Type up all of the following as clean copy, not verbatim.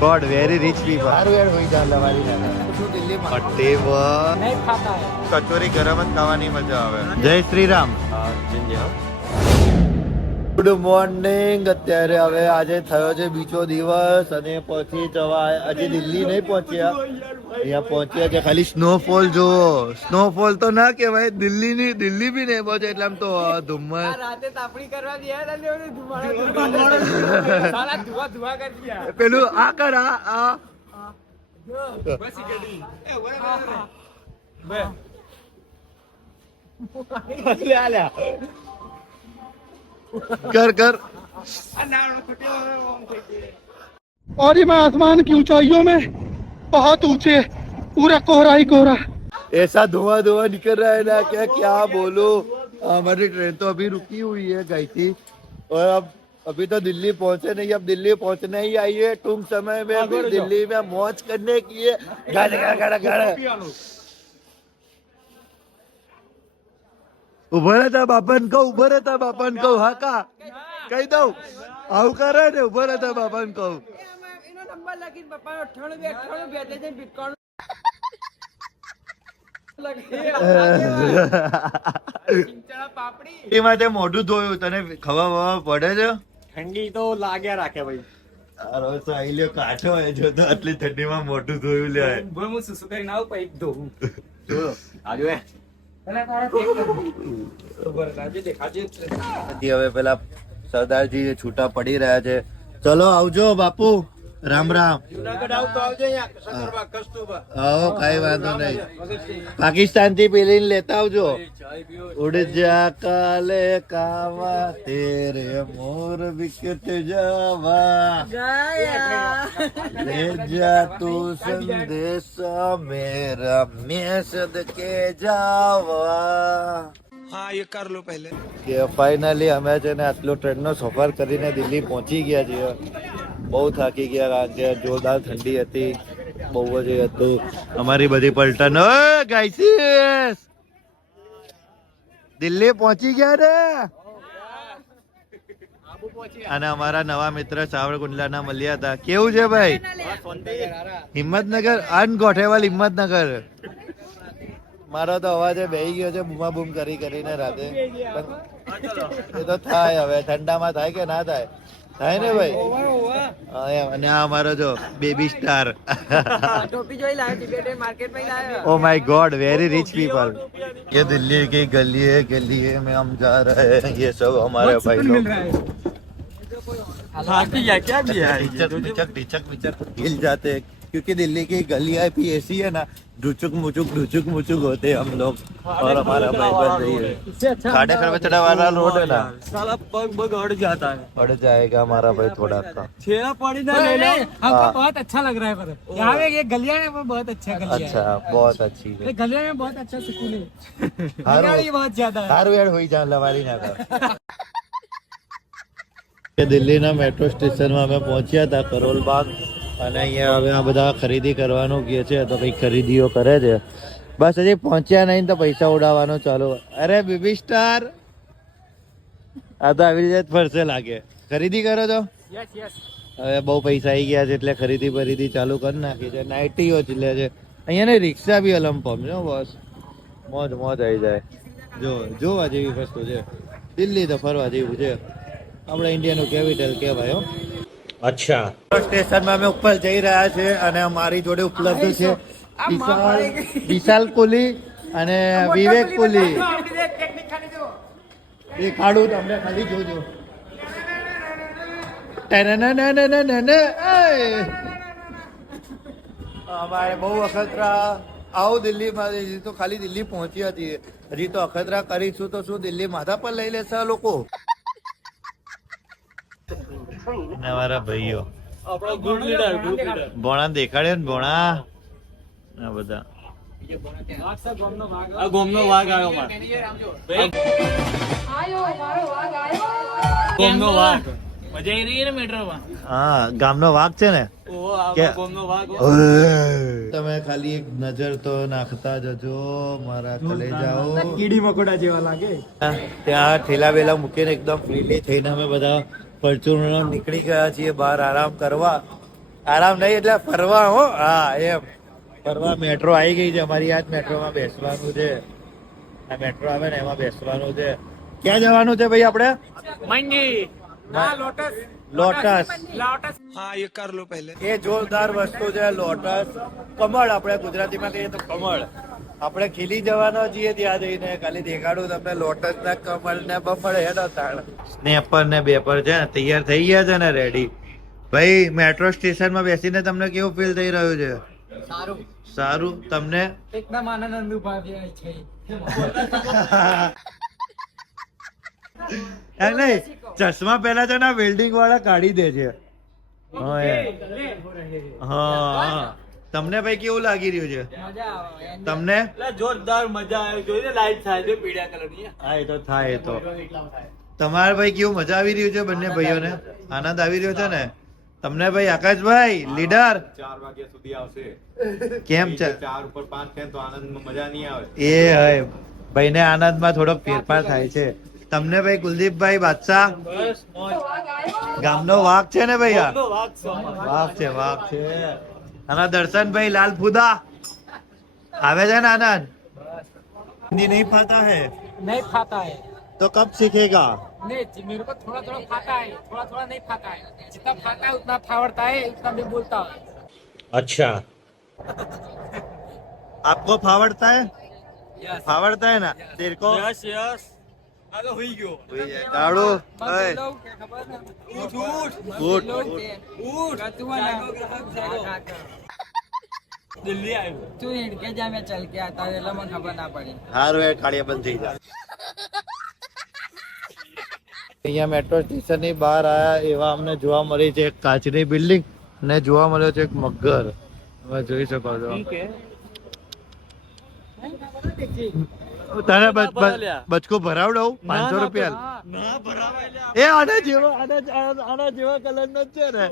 God very rich people સારું યાર હોય જાય લવારી ના શું દિલ્હીમાં નહીં ખાતા કચોરી ગરમ જ ખાવાની મજા આવે જય શ્રી રામ ગુડ મોર્નિંગ અત્યારે હવે આજે થયો છે બીજો દિવસ અને પહોંચી જવા હજી દિલ્હી નહીં પહોંચ્યા અહીંયા પહોંચ્યા છે ખાલી સ્નોફોલ જો સ્નોફોલ તો ના કહેવાય દિલ્હી બી નહીં પહોંચે એટલે આમ તો ધુમ્મસ રાતે તાપણી કરવા ગયા હતા પેલું આ કર આ कर कर और ये मैं आसमान की ऊंचाइयों में बहुत ऊंचे पूरा कोहरा ही कोहरा ऐसा धुआं धुआं निकल रहा है ना क्या बोलो हमारी ट्रेन तो अभी रुकी हुई है गई थी और अब अभी तो दिल्ली पहुंचे नहीं अब दिल्ली पहुंचने ही आई है टूंक समय में अभी दिल्ली में मौज करने की है ઉભો રહેતા બાપાને કહું હા કા કહી દઉં આવું કરે ને ઉભો રહેતા બાપાને કહું એનો નંબર લખીને પપ્પાનો 98 બેઠે જઈને બિટકોઈન એ માટે મોઢું ધોયું તને ખબર પડે છે ઠંડી તો લાગ્યા રાખે ભાઈ તારો સાઈલ્યો કાઠો હોય જો તો આટલી ઠંડીમાં મોઢું ધોયું લે હું સુસુ કરીને આવું પૈક ધોવું આજુ હે હવે પેલા સરદારજી છૂટા પડી રહ્યા છે ચલો આવજો બાપુ રામ રામ જુનાગઢ આવ તો આવજો અહીંયા કસ્તુરબા કસ્તુરબા આવો કઈ વાંધો નહીં પાકિસ્તાન થી પેલી લેતા આવજો ઉડ જા કાલે કાવા તેરે મોર વિકટ જાવા ले जा तू संदेशा मेरा मैं सदके जावा હા ये कर लो पहले કે ફાઇનલી અમે છે ને આટલો ટ્રેનનો સફર કરીને દિલ્હી પહોંચી ગયા છીએ બહુ થાકી ગયા કારણ કે જોરદાર ઠંડી હતી બહુ જ હતું અમારી બધી પલટન ગાઈસીસ દિલ્હી પહોંચી ગયા ને અને અમારા નવા મિત્ર સાવરકુંડલાના મળ્યા હતા કેવું છે ભાઈ હિંમતનગર અનગોઠેવાલ હિંમતનગર મારો તો અવાજ બેહી ગયો છે બૂમા બૂમ કરીને રાતે એ તો થાય હવે ઠંડામાં થાય કે ના થાય થાય ને ભાઈ અને આ અમારો જો બેબી સ્ટાર ટોપી જોઈ લાયો ટિબેટન માર્કેટ में लाया oh my God very rich people ये दिल्ली की गली में हम जा रहे हैं ये सब हमारे भाई लोग ढिचक हिल जाते हैं क्योंकि दिल्ली की गलियां भी ऐसी है ना ढुचुक मुचुक होते हैं हम लोग और हमारा भाई बन रही है खाड़े खड़बचड़ा वाला रोड है ना साला पग अड़ जाता है पड़ जाएगा हमारा भाई थोड़ा सा छेड़ा पड़ी ना ले लो हमको बहुत अच्छा लग रहा है पर यहाँ पे ये गलियां है वो बहुत अच्छा गलियां अच्छा बहुत अच्छी है है गलियां में बहुत अच्छा सुकून है हारू हरियाली बहुत ज्यादा है हारू यार हुई जा लवारी ना कर દિલ્હીના મેટ્રો સ્ટેશનમાં અમે પહોંચ્યા હતા કરોલ બાગ અને અહીંયા હવે આ બધા ખરીદી કરવાનું કહે છે તો કંઈક ખરીદીઓ કરે છે બસ હજી પહોંચ્યા નહીં તો પૈસા ઉડાવવાનું ચાલુ અરે બેબી સ્ટાર આ તો આવી રીતે ફરશે લાગે ખરીદી કરો છો यस यस હવે બહુ પૈસા આવી ગયા છે એટલે ખરીદી ચાલુ કરી નાખી છે નાઇટીઓ જ લે છે અહીંયા ને રિક્ષા બી અલમપમ છે બસ મોજ આવી જાય જોવા જેવી વસ્તુ છે દિલ્હી તો ફરવા જેવું છે આપણે ઇન્ડિયાનું કેપિટલ કહેવાય હો અચ્છા સ્ટેશનમાં અમે ઉપર જઈ રહ્યા છે અને અમારી જોડે ઉપલબ્ધ છે વિશાલ કુલી અને વિવેક કુલી દેખાડું તમને ખાલી જોજો અમારે બહુ અખતરા આવો દિલ્હીમાં તો ખાલી દિલ્હી પહોંચી હતી હજી તો અખતરા કરીશું તો શું દિલ્હી માથા પર લઈ લેશે આ લોકો અમારા ભાઈઓ આપણા ગ્રુપ લીડર ભોણા દેખાડે ને ભોણા આ બધા આ ગોમનો વાઘ આવ્યો માર ગોમનો વાઘ મજા આવી રહી ને મેટ્રોમાં હા ગામનો વાઘ છે ને ઓહો આ કે- ગોમનો વાઘ તમે ખાલી એક નજર તો નાખતા જજો મારા કલેજાઓ કીડી મકોડા જેવા લાગે ત્યાં ઠેલા વેલા મૂકીને એકદમ ફ્રીલી થઈને અમે બધા પરચુરણ નીકળી ગયા છીએ બહાર આરામ કરવા આરામ નહીં એટલે ફરવા હો. હા એમ ફરવા. મેટ્રો આવી ગઈ છે અમારી. યાદ મેટ્રોમાં બેસવાનું છે. આ મેટ્રો આવે ને એમાં બેસવાનું છે. ક્યાં જવાનું છે ભાઈ આપણે? લોટસ. हाँ ये कर लो पहले। એ જોરદાર વસ્તુ છે લોટસ. કમળ આપણે ગુજરાતીમાં કહીએ તો કમળ. આપણે ખીલી જવાનો છીએ ત્યાં જઈને. ખાલી દેખાડું તમને લોટસ ના કમળ ને બમળ હેડો તાણ. સ્નેપર ને બેપર છે ને તૈયાર થઈ ગયા છે ને રેડી. ભાઈ મેટ્રો સ્ટેશન માં બેસીને તમને કેવું ફીલ થઈ રહ્યું છે? સારું. તમને? એકદમ આનંદ અનુભવ્યો છે. એમ નહીં, ચશ્મા પહેલા છે ને વેલ્ડિંગ વાળા કાઢી દે છે. હા એમ. હા તમને ભાઈ કેવું લાગી રહ્યું છે? મજા આવે. તમને? જોરદાર મજા આવે. જોઈને લાઈટ થાય છે પીળા કલરની. હા એ તો થાય. એ તો તમારે ભાઈ કેવું મજા આવી રહ્યું છે? બંને ભાઈઓને આનંદ આવી રહ્યો છે ને? તમને ભાઈ આકાશભાઈ લીડર 4 વાગ્યા સુધી આવશે. કેમ છે? 4 ઉપર 5 થાય તો આનંદમાં મજા નહીં આવે. એ હોય ભાઈને આનંદમાં થોડોક ફેરફાર થાય છે. તમને ભાઈ કુલદીપભાઈ બાદશાહ ગામનો વાઘ છે ને ભાઈ? આ વાઘ છે. વાઘ છે. અને દર્શનભાઈ લાલ ફુદા આવે છે ને આનંદ? हिंदी नहीं पाता है नहीं खाता है. तो कब सीखेगा? नहीं मेरे को थोड़ा थोड़ा फाता है. थोड़ा थोड़ा नहीं फाता है. जितना फाता है उतना फावड़ता है. उतना भी बोलता है. अच्छा आपको फावड़ता है? फावड़ता है ना तेरे को? Yes yes. આ તો હોઈ ગયો. दाड़ू खबर ना. ઉઠ ઉઠ उठ ઉઠ. દિલ્હી આવ્યો. તું હિડકે જા મેં ચલ કે આતા એટલે મને ખબર ના પડી. હારું એ કાળિયા બંધ થઈ જાય. અહીંયા મેટ્રો સ્ટેશન ની બહાર આયા એવા અમને જોવા મળી છે એક કાચની બિલ્ડિંગ અને જોવા મળ્યો છે એક મગર. હવે જોઈ શકો છો. તારે બચકો ભરાવડાવું 500 રૂપિયા. ના ભરાવાય. એ આના જેવા કલર નો છે ને.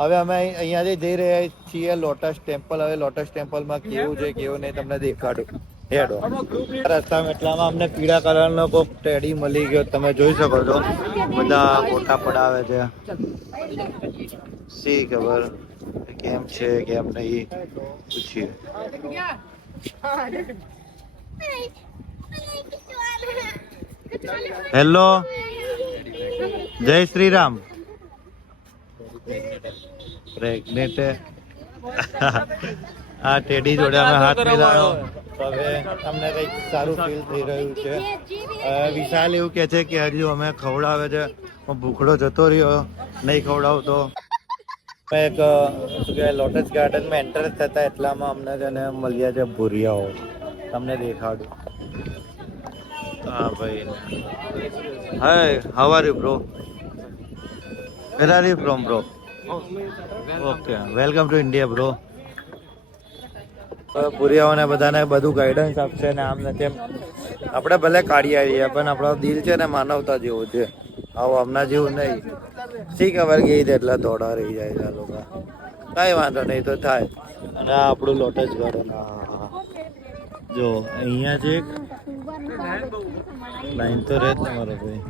હવે અમે અહીંયાથી જઈ રહ્યા છીએ લોટસ ટેમ્પલ. હવે લોટસ ટેમ્પલ માં કેવું છે કેવું નહીં તમને દેખાડું. હેડો. રસ્તામાં એટલામાં અમને પીળા કલર નો કોક ટેડી મળી ગયો. તમે જોઈ શકો છો. બધા ફોટા પડાવે છે. સી ખબર કેમ છે કેમ નહીં પૂછીએ. હેલો જય શ્રી રામ. પ્રેગ્નેન્ટ આ ટેડી જોડે અમે હાથ મિલાવ્યો. હવે અમને કંઈક સારું ફીલ થઈ રહ્યું છે. વિશાલ એવું કે છે કે હજુ અમે ખવડાવે છે. હું ભૂખડો જતો રહ્યો નહીં ખવડાવતો. એક શું કહેવાય લોટસ ગાર્ડનમાં એન્ટર થતા એટલામાં અમને તેને મળ્યા છે ભૂરિયાઓ. તમને દેખાડું. હા ભાઈ. Hi how are you bro? Where are you from bro? Okay welcome to India bro. ભૂરિયાઓને બધાને બધું ગાઈડન્સ આપશે ને આમ ને તેમ. આપણે ભલે કાઢી આવીએ પણ આપણો દિલ છે ને માનવતા જેવું છે. આવું હમણાં જેવું નહીં. શી ખબર ગઈ એટલા દોડા રહી જાય છે આ લોકો. કઈ વાંધો નહીં તો થાય. અને આ આપણું લોટસ ગાર્ડન. હા જો અહીંયા છે લાઈન તો રહે જ તમારો ભાઈ.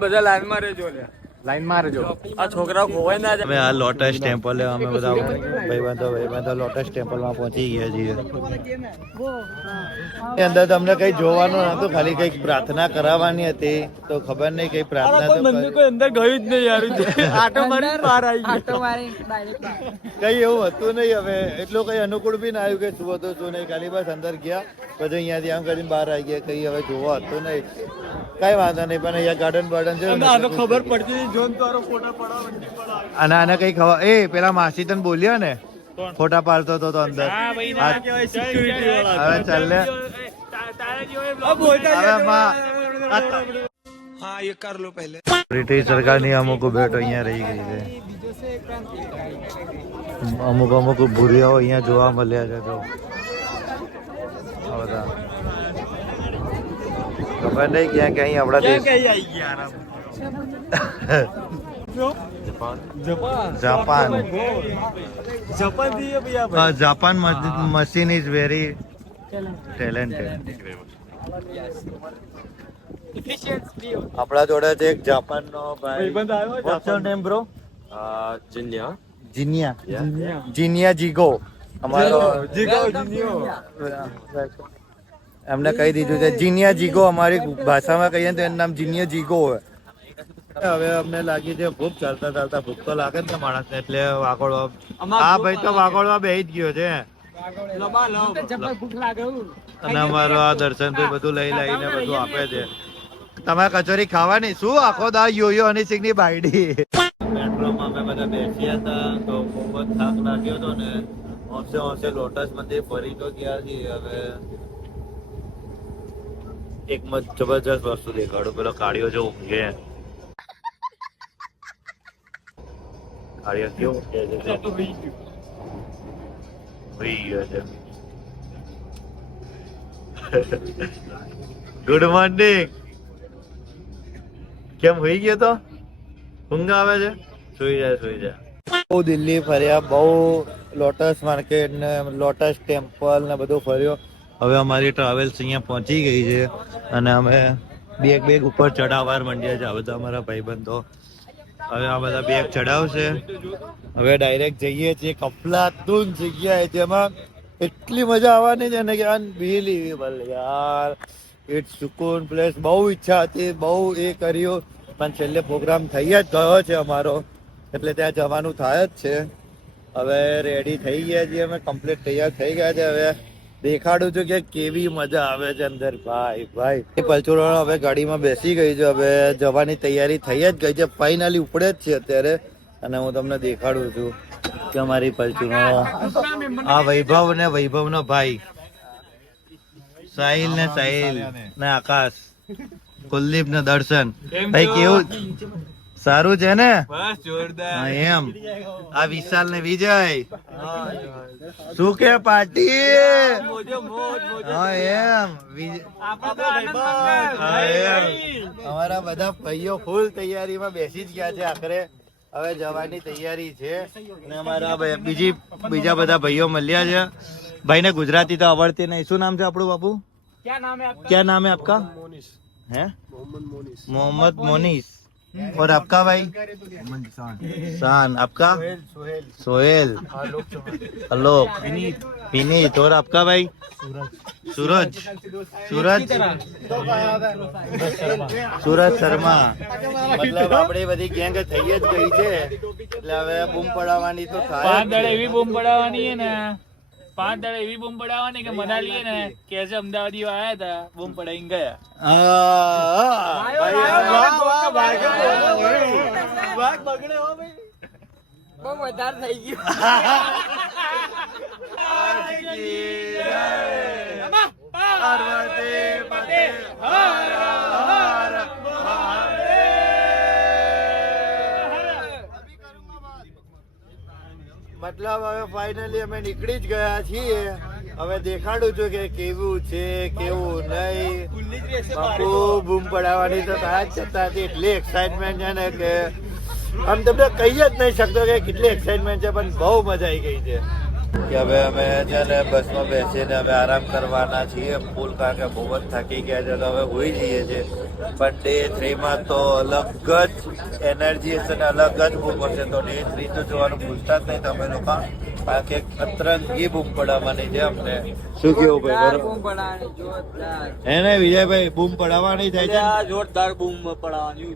બધા લાઈન માં રહેજો. લાઈન માં રહેજો. આ છોકરાઓ ખોવાય ના જાય. અમે આ લોટસ ટેમ્પલ અમે બધા ભાઈબંધો લોટસ ટેમ્પલમાં પહોંચી ગયા છીએ. એ અંદર તમને કઈ જોવાનું નતું. ખાલી કઈક પ્રાર્થના કરાવવાની હતી તો ખબર નહીં કઈ પ્રાર્થના તો કોઈ અંદર ગયું જ નહીં યાર. આટો મારી બહાર આવી ગયો. આટો મારી ડાયરેક્ટ. કઈ એવું હતું નહીં. હવે એટલું કઈ અનુકૂળ બી ના આવ્યું કે શું હતું શું નહીં. ખાલી બસ અંદર ગયા પછી અહીંયાથી આમ કરીને બહાર આવી ગયા. કઈ હવે જોવા હતું નહીં. કઈ વાંધો નહીં પણ અહીંયા ગાર્ડન બાર્ડન છે. ખબર પડતી જોન તારો ફોટા પડાવ. અને આને કઈ ખબર એ પેલા માસી તને બોલ્યા ને ફોટા પાડતો હતો તો અંદર. હવે ચાલ લે. हाँ ये कर लो पहले। બ્રિટિશ સરકારની અમુક ભેટો અહીંયા રહી ગઈ છે. અમુક ભૂરિયાઓ અહીંયા જોવા મળ્યા છે. તો આ બધા ખબર નહીં ક્યાં ક્યાં આપણા દેશ Japan Japan machine is very talented. આપણા જોડે છે એક જાપાન નો ભાઈ. What's your name bro? Jinya. જીનિયા Jigo અમારો એમને કહી દીધું છે જીનિયા જીગો, અમારી ભાષામાં કહીએ તો એનું નામ જીનિયા જીગો હોય. હવે અમને લાગી છે ભૂખ, ચાલતા ચાલતા ભૂખ તો લાગે ને માણસ ને, એટલે વાગોળવા આ ભાઈ તો વાગોળવા બેહી જ ગયો છે. ભૂખ લાગે અને અમારો આ દર્શનભાઈ બધું લઈ લઈને બધું આપે છે. તમારે કચોરી ખાવાની? શું આખો દા યોયો અને સિંગની બાયડી. મેટ્રોમાં અમે બધા બેસ્યા હતા તો બહુ જ થાક લાગ્યો હતો ને, હોંશે હોંશે લોટસ મંદિર ફરી તો ગયા છીએ. હવે એક જબરજસ્ત વસ્તુ દેખાડું, પેલો કાળિયો જો ઊંઘે. કાળિયો કેવો ઊંઘે છે, સુઈ ગયો છે. Good morning. કેમ હોઈ ગયો તો? ઊંઘ આવે છે? સુઈ જાય સુઈ જાય. બહુ દિલ્હી ફર્યા, બહુ લોટસ માર્કેટ ને લોટસ ટેમ્પલ ને બધું ફર્યો. હવે અમારી ટ્રાવેલ્સ અહીંયા પહોંચી ગઈ છે અને અમે બેગ ઉપર ચડાવવા માંડ્યા છે. બધા અમારા ભાઈબંધો હવે આ બધા બેગ ચડાવશે. હવે ડાયરેક્ટ જઈએ છીએ કફલાતુન જગ્યાએ, જેમાં એટલી મજા આવવાની છે ને કે અનબિલીવેબલ યાર. ઇટ્સ સુકૂન પ્લેસ. બહુ ઈચ્છા હતી, બહુ એ કર્યું, પણ છેલ્લે પ્રોગ્રામ થઈ જ ગયો છે અમારો, એટલે ત્યાં જવાનું થાય જ છે. હવે રેડી થઈ ગયા છીએ અમે, કમ્પ્લીટ તૈયાર થઈ ગયા છે. હવે દેખાડું છું કે કેવી મજા આવે છે અંદર. ભાઈ પલચુરણ હવે ગાડીમાં બેસી ગઈ છે. હવે જવાની તૈયારી થઈ જ ગઈ છે, ફાઇનલી ઉપડે જ છે અત્યારે. અને હું તમને દેખાડું છું કે અમારી પલચુરણ આ વૈભવ ને વૈભવ નો ભાઈ સાહિલ ને આકાશ, કુલદીપ ને દર્શન. ભાઈ કેવું સારું છે ને? બસ જોરદાર. હા એમ. આ વિશાલ ને વિજય શું કે પાર્ટી? હા એમ. અમારા બધા ભાઈઓ ફૂલ તૈયારીમાં બેસી જ ગયા છે. આખરે હવે જવાની તૈયારી છે. અને અમારા બીજા બધા ભાઈઓ મળ્યા છે. ભાઈને ગુજરાતી તો આવડતી નહીં. શું નામ છે આપણું બાપુ? क्या नाम है आपका? है मोहम्मद मोनीस. और आपका भाई? शान. आपका? सोहेल. आलोक. विनीत. और आपका भाई? सूरज. शर्मा. मतलब આપણી બધી ગેંગ થઈ જ ગઈ છે, એટલે હવે બૂમ પડાવવાની તો થાય. 5 દાડે એવી બૂમ પડાવવાની છે ને, 5 દાડે એવી બૂમ પડાવવાની કે મનાલી ને કે છે અમદાવાદીઓ આયા હતા, બૂમ પડાવીને ગયા. બહુ વધારે થઈ મતલબ હવે ફાઇનલી અમે નીકળી જ ગયા છીએ. હવે દેખાડું છું કે કેવું છે કેવું નહીં. બાપુ બૂમ પડાવવાની તો થાય જ છતાં એટલી એક્સાઇટમેન્ટ છે ને કે આમ તમને કહી જ નહીં શકતો કે કેટલી એક્સાઇટમેન્ટ છે, પણ બહુ મજા આવી ગઈ છે. કે હવે અમે છે ને બસમાં બેસીને હવે આરામ કરવાના છીએ ફૂલ, કારણ કે બહુ જ થાકી ગયા છે તો હવે હોઈ જઈએ છીએ. પણ ડે 3માં તો અલગ જ એનર્જી હશે ને અલગ જ બૂમ હશે. તો ડે 3 તો જોવાનું ભૂલતા જ નહીં તમે લોકો, કારણ કે અતરંગી બૂમ પડાવવાની છે અમને. શું કેવું ભાઈ? બૂમ પડાવવાની જોરદાર. હે ને વિજયભાઈ? બૂમ પડાવવાની થાય છે, જોરદાર બૂમ પડાવવાની.